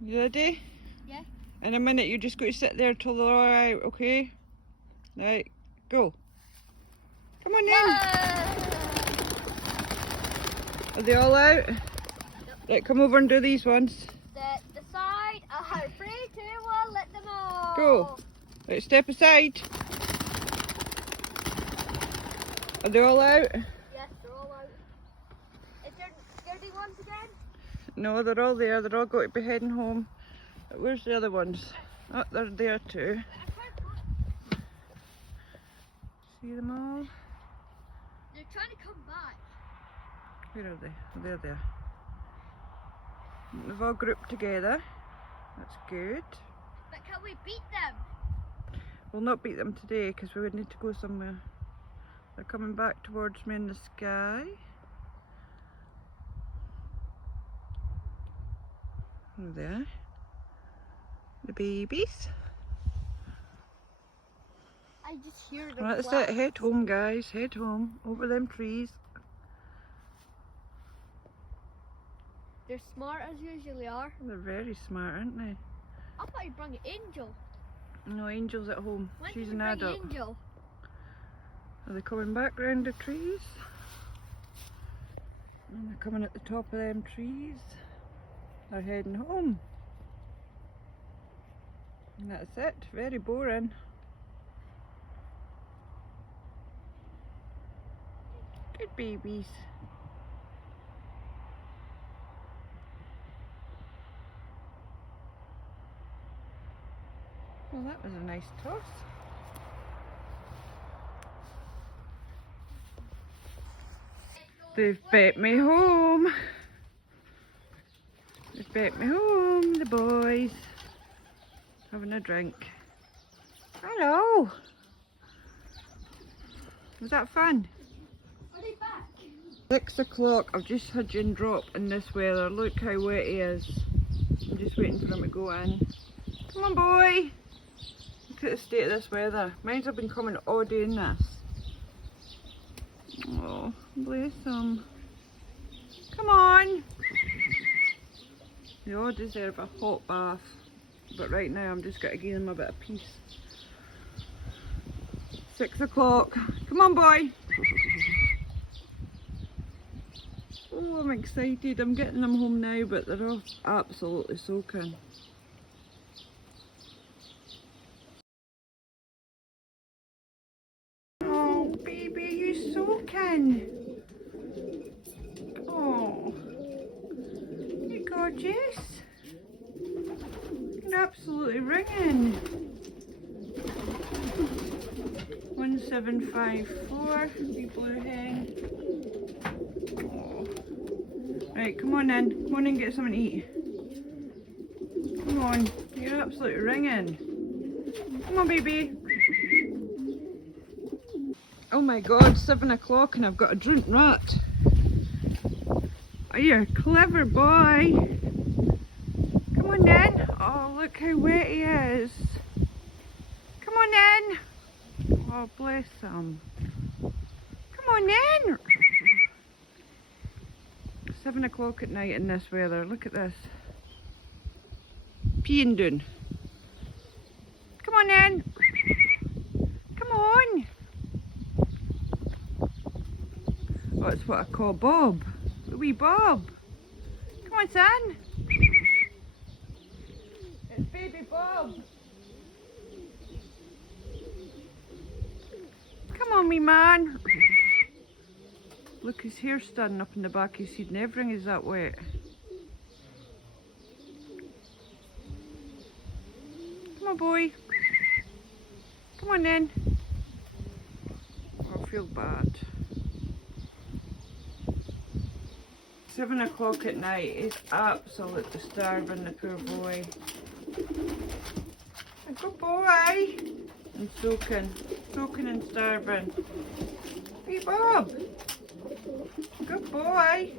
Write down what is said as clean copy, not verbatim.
You ready? Yeah. In a minute, you're just going to sit there till they're all out, okay? Right, go. Come on in. Are they all out? Yep. Right, come over and do these ones. The side. 3, 2, 1, let them all. Go. Right, step aside. Are they all out? Yes, they're all out. Is there dirty ones again? No, they're all there. They're all going to be heading home. But where's the other ones? Oh, they're there too. See them all? They're trying to come back. Where are they? Oh, they're there. They've all grouped together. That's good. But can we beat them? We'll not beat them today because we would need to go somewhere. They're coming back towards me in the sky. There they are. The babies. I just hear them. Well, that's it. Head home, guys. Head home. Over them trees. They're smart as usually are. They're very smart, aren't they? I thought you brought Angel. No, Angel's at home. When She's did an you bring adult. Angel? Are they coming back round the trees? And they're coming at the top of them trees. They're heading home. And that's it. Very boring. Good babies. Well, that was a nice toss. They've bet me home. They've bet me home, the boys. Having a drink. Hello. Was that fun? Are they back? 6 o'clock. I've just had Jin drop in this weather. Look how wet he is. I'm just waiting for him to go in. Come on, boy. Look at the state of this weather. Mine's have been coming all day in this. Oh, bless him. Come on. They all deserve a hot bath. But right now I'm just going to give them a bit of peace. 6 o'clock. Come on, boy. Oh, I'm excited. I'm getting them home now, but they're all absolutely soaking. Oh, baby, you're soaking. Oh, you're gorgeous. You're absolutely ringing. 1754, the blue hen. Oh. Right, come on in. Come on in and get something to eat. Come on, you're absolutely ringing. Come on, baby. Oh my god, 7 o'clock and I've got a drunk rat. Oh, you're a clever boy. Come on in. Oh, look how wet he is. Come on in. Oh, bless him. Come on in. 7 o'clock at night in this weather. Look at this. Peeing down. Come on in. Come on. Oh, it's what I call Bob. The wee Bob. Come on, son. It's baby Bob. Come on, me man. Look, his hair's standing up in the back of his head and everything is that wet. Come on, boy. Come on then. Oh, I feel bad. 7 o'clock at night. He's absolutely starving, the poor boy. A good boy. And soaking and starving. Hey, Bob. Good boy.